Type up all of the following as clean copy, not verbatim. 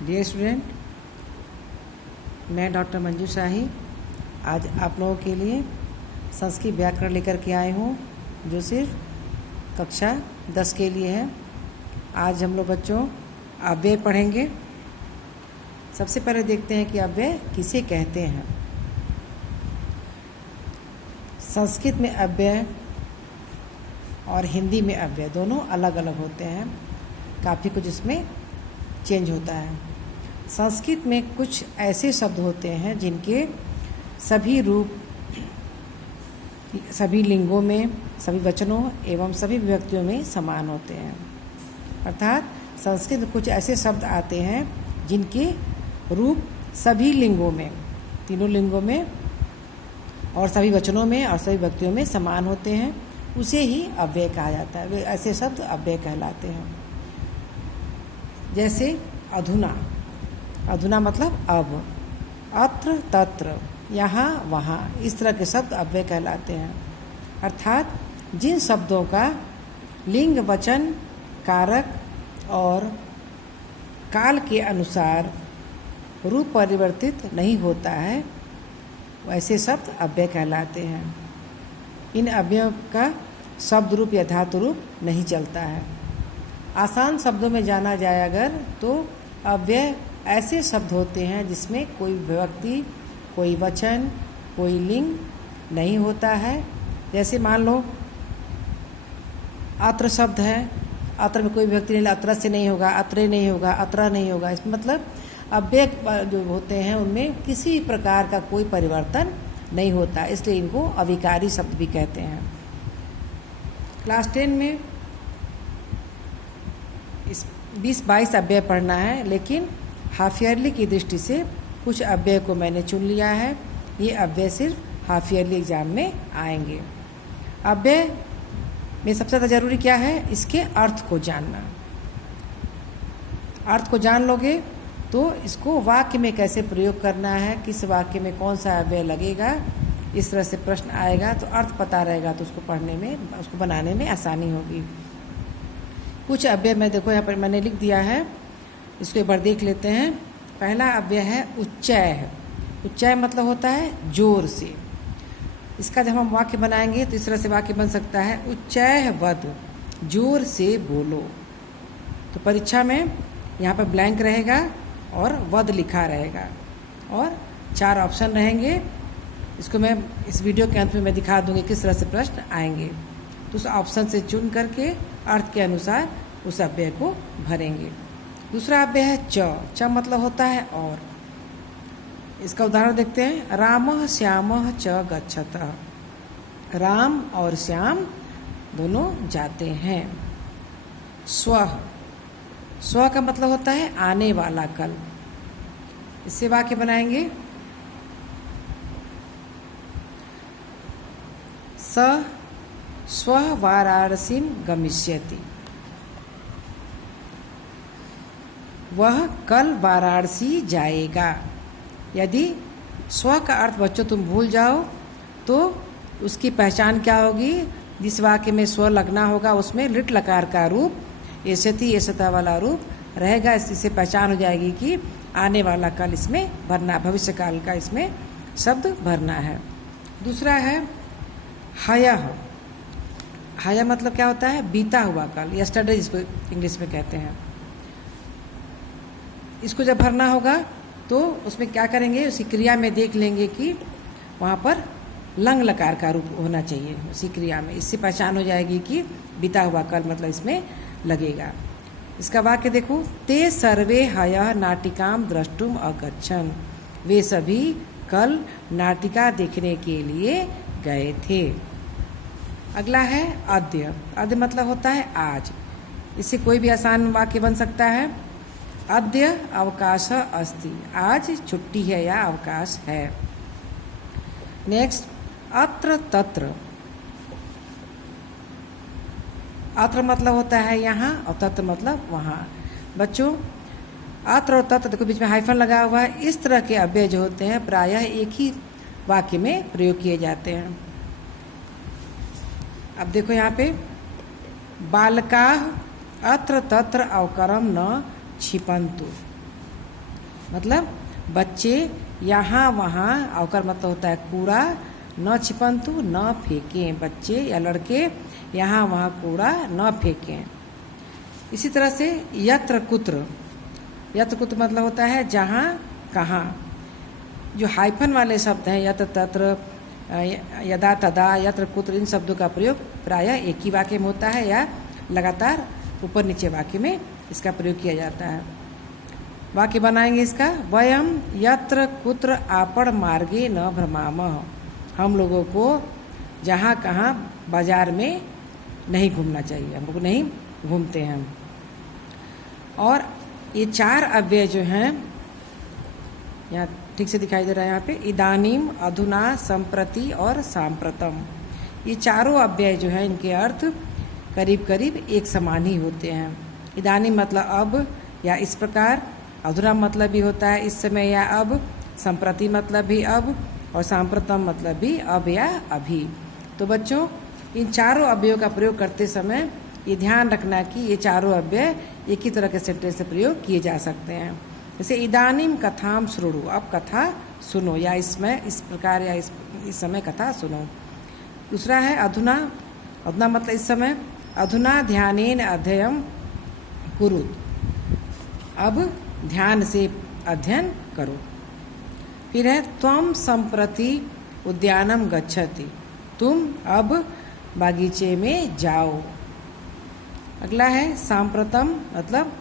Dear student, मैं doctor Manju शाही आज आप लोगों के लिए संस्कृत व्याकरण लेकर के आए हूँ, जो सिर्फ कक्षा 10 के लिए है। आज हम लोग बच्चों अव्यय पढ़ेंगे। सबसे पहले देखते हैं कि अव्यय किसे कहते हैं। संस्कृत में अव्यय और हिंदी में अव्यय दोनों अलग अलग होते हैं। काफ़ी कुछ इसमें चेंज होता है। संस्कृत में कुछ ऐसे शब्द होते हैं जिनके सभी रूप सभी लिंगों में, सभी वचनों एवं सभी विभक्तियों में समान होते हैं। अर्थात संस्कृत में कुछ ऐसे शब्द आते हैं जिनके रूप सभी लिंगों में, तीनों लिंगों में और सभी वचनों में और सभी विभक्तियों में समान होते हैं। उसे ही अव्यय कहा जाता है। वे ऐसे शब्द अव्यय कहलाते हैं। जैसे अधुना, अधुना मतलब अब, अत्र तत्र, यहाँ वहाँ, इस तरह के शब्द अव्यय कहलाते हैं। अर्थात जिन शब्दों का लिंग, वचन, कारक और काल के अनुसार रूप परिवर्तित नहीं होता है, वैसे शब्द अव्यय कहलाते हैं। इन अव्ययों का शब्द रूप या धातु रूप नहीं चलता है। आसान शब्दों में जाना जाए अगर, तो अव्यय ऐसे शब्द होते हैं जिसमें कोई विभक्ति, कोई वचन, कोई लिंग नहीं होता है। जैसे मान लो अत्र शब्द है, अत्र में कोई विभक्ति नहीं, अत्र से नहीं होगा, अत्रे नहीं होगा, अत्र नहीं होगा। इसमें मतलब अव्यय जो होते हैं उनमें किसी प्रकार का कोई परिवर्तन नहीं होता, इसलिए इनको अविकारी शब्द भी कहते हैं। क्लास 10 में इस 20-22 अव्यय पढ़ना है, लेकिन हाफ ईयरली की दृष्टि से कुछ अव्यय को मैंने चुन लिया है। ये अव्यय सिर्फ हाफ ईयरली एग्जाम में आएंगे। अव्यय में सबसे ज़्यादा जरूरी क्या है? इसके अर्थ को जानना। अर्थ को जान लोगे तो इसको वाक्य में कैसे प्रयोग करना है, किस वाक्य में कौन सा अव्यय लगेगा, इस तरह से प्रश्न आएगा तो अर्थ पता रहेगा, तो उसको पढ़ने में, उसको बनाने में आसानी होगी। कुछ अव्यय मैं देखो यहाँ पर मैंने लिख दिया है, इसको एक बार देख लेते हैं। पहला अव्यय है उच्चय। उच्चय मतलब होता है जोर से। इसका जब हम वाक्य बनाएंगे तो इस तरह से वाक्य बन सकता है, उच्चय वद, जोर से बोलो। तो परीक्षा में यहाँ पर ब्लैंक रहेगा और वद लिखा रहेगा और 4 ऑप्शन रहेंगे। इसको मैं इस वीडियो के अंत में मैं दिखा दूंगी किस तरह से प्रश्न आएंगे। तो उस ऑप्शन से चुन करके अर्थ के अनुसार उस अव्यय को भरेंगे। दूसरा अव्यय है च। च मतलब होता है और। इसका उदाहरण देखते हैं। रामः श्यामः च गच्छतः। राम और श्याम दोनों जाते हैं। स्वः, स्व का मतलब होता है आने वाला, कल। इससे वाक्य बनाएंगे। स स्वः वाराणसीं गमिष्यति। वह कल वाराणसी जाएगा। यदि स्व का अर्थ बच्चों तुम भूल जाओ तो उसकी पहचान क्या होगी? जिस वाक्य में स्व लगना होगा उसमें लिट लकार का रूप एसति एसता वाला रूप रहेगा। इससे पहचान हो जाएगी कि आने वाला कल इसमें भरना, भविष्य काल का इसमें शब्द भरना है। दूसरा है हयः। हयः मतलब क्या होता है? बीता हुआ कल, यस्टरडे जिसको इंग्लिश में कहते हैं। इसको जब भरना होगा तो उसमें क्या करेंगे? उसी क्रिया में देख लेंगे कि वहाँ पर लंग लकार का रूप होना चाहिए उसी क्रिया में। इससे पहचान हो जाएगी कि बीता हुआ कल मतलब इसमें लगेगा। इसका वाक्य देखो। ते सर्वे हयः नाटिकाम द्रष्टुम अगच्छन्। वे सभी कल नाटिका देखने के लिए गए थे। अगला है अद्य। अद्य मतलब होता है आज। इससे कोई भी आसान वाक्य बन सकता है। अद्य अवकाशः अस्ति। आज छुट्टी है या अवकाश है। नेक्स्ट अत्र तत्र। अत्र मतलब होता है यहाँ और तत्र मतलब वहाँ। बच्चों अत्र और तत्र देखो बीच में हाइफन लगा हुआ है। इस तरह के अव्यय जो होते हैं प्रायः एक ही वाक्य में प्रयोग किए जाते हैं। अब देखो यहाँ पे बालकाः अत्र तत्र अवकरम न क्षिपन्तु। मतलब बच्चे यहाँ वहाँ, अवकर मतलब होता है कूड़ा, न छिपंतु न फेंकें, बच्चे या लड़के यहाँ वहाँ कूड़ा न फेंकें। इसी तरह से यत्र कुत्र, यत्र कुत्र मतलब होता है जहाँ कहाँ। जो हाइफन वाले शब्द हैं यत्र तत्र, यदा तदा, यत्र कुत्र, इन शब्दों का प्रयोग प्रायः एक ही वाक्य में होता है या लगातार ऊपर नीचे वाक्य में इसका प्रयोग किया जाता है। वाक्य बनाएंगे इसका, वयम यत्र कुत्र आपण मार्गे न भ्रमामः, हम लोगों को जहाँ कहाँ बाजार में नहीं घूमना चाहिए, हम लोग नहीं घूमते हैं। और ये 4 अव्यय जो हैं, यहाँ ठीक से दिखाई दे रहा है यहाँ पे, इदानीम, अधुना, संप्रति और सांप्रतम, ये चारों अव्यय जो हैं इनके अर्थ करीब करीब एक समान ही होते हैं। इदानीम मतलब अब या इस प्रकार, अधुना मतलब भी होता है इस समय या अब, संप्रति मतलब भी अब, और सांप्रतम मतलब भी अब या अभी। तो बच्चों इन चारों अव्ययों का प्रयोग करते समय ये ध्यान रखना कि ये चारों अव्यय एक ही तरह के सेंटेंस से प्रयोग किए जा सकते हैं। जैसे इदानीम कथाम श्रुणु, अब कथा सुनो, या इसमें इस प्रकार या इस समय कथा सुनो। दूसरा है अधुना, अधुना मतलब इस समय, अधुना ध्यानेन अध्ययन कुरुत, अब ध्यान से अध्ययन करो। फिर है त्वम संप्रति उद्यानम गच्छति, तुम अब बागीचे में जाओ। अगला है सांप्रतम, मतलब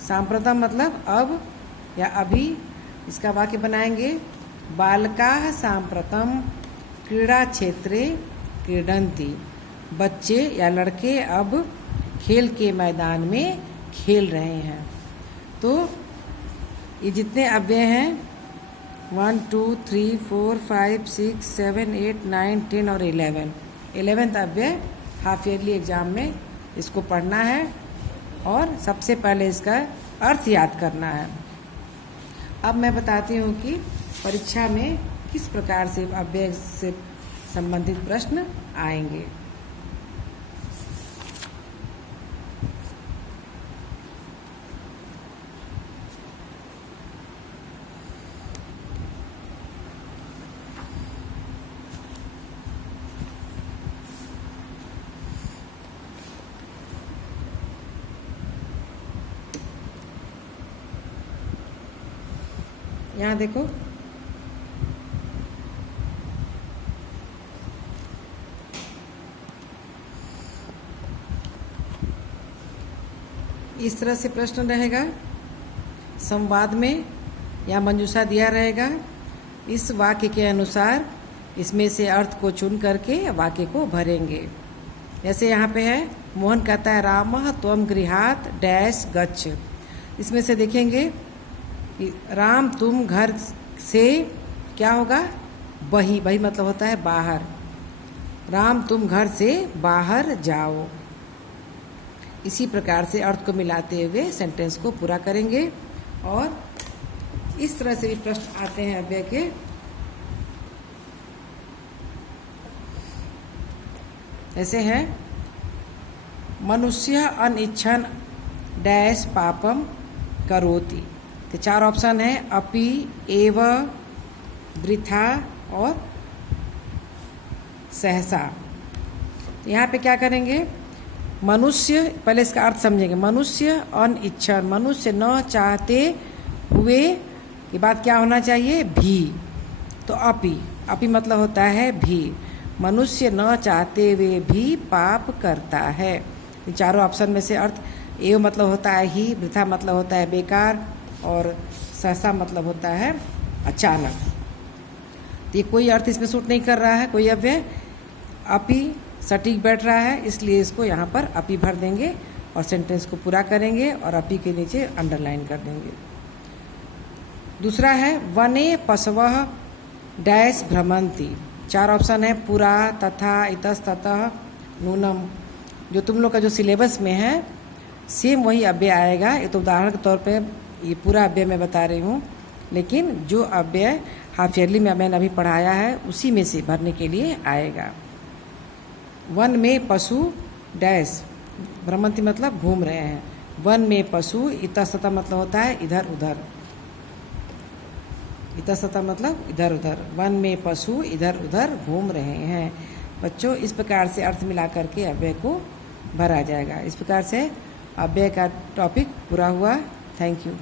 सांप्रतम मतलब अब या अभी। इसका वाक्य बनाएंगे, बालकाः सांप्रतम क्रीड़ा क्षेत्रे क्रीडन्ति, बच्चे या लड़के अब खेल के मैदान में खेल रहे हैं। तो ये जितने अव्यय हैं 1 2 3 4 5 6 7 8 9 10 और 11th अव्यय हाफ ईयरली एग्जाम में इसको पढ़ना है और सबसे पहले इसका अर्थ याद करना है। अब मैं बताती हूँ कि परीक्षा में किस प्रकार से अव्यय से संबंधित प्रश्न आएंगे। यहाँ देखो, इस तरह से प्रश्न रहेगा, संवाद में या मंजूषा दिया रहेगा, इस वाक्य के अनुसार इसमें से अर्थ को चुन करके वाक्य को भरेंगे। जैसे यहाँ पे है, मोहन कहता है रामः त्वम गृहात् डैश गच्छ, इसमें से देखेंगे कि राम तुम घर से क्या होगा, बही, बही मतलब होता है बाहर, राम तुम घर से बाहर जाओ। इसी प्रकार से अर्थ को मिलाते हुए सेंटेंस को पूरा करेंगे। और इस तरह से भी प्रश्न आते हैं अव्यय के, ऐसे हैं, मनुष्य अनिच्छन डैश पापम करोति, तो 4 ऑप्शन है, अपि, एव, वृथा और सहसा। यहाँ पे क्या करेंगे, मनुष्य, पहले इसका अर्थ समझेंगे, मनुष्य अनिच्छन, मनुष्य न चाहते हुए के बाद क्या होना चाहिए, भी, तो अपि, अपि मतलब होता है भी, मनुष्य न चाहते हुए भी पाप करता है। इन चारों ऑप्शन में से अर्थ, एव मतलब होता है ही, वृथा मतलब होता है बेकार, और सहसा मतलब होता है अचानक। तो ये कोई अर्थ इसमें सूट नहीं कर रहा है, कोई अव्यय, अपि सटीक बैठ रहा है, इसलिए इसको यहाँ पर अपि भर देंगे और सेंटेंस को पूरा करेंगे और अपि के नीचे अंडरलाइन कर देंगे। दूसरा है, वने पशवः डैश भ्रमंती, 4 ऑप्शन है, पुरा, तथा, इतस्ततः, नूनम। जो तुम लोग का जो सिलेबस में है सेम वही अव्यय आएगा। ये तो उदाहरण के तौर पे ये पूरा अव्यय मैं बता रही हूँ, लेकिन जो अव्यय हाफ ईयरली में मैंने अभी पढ़ाया है उसी में से भरने के लिए आएगा। वन में पशु डैश, भ्रमंती मतलब घूम रहे हैं, वन में पशु, इतस्ततः मतलब होता है इधर उधर, इतस्ततः मतलब इधर उधर। वन में पशु इधर उधर घूम रहे हैं। बच्चों इस प्रकार से अर्थ मिला करके अव्यय को भरा जाएगा। इस प्रकार से अव्यय का टॉपिक पूरा हुआ। Thank you.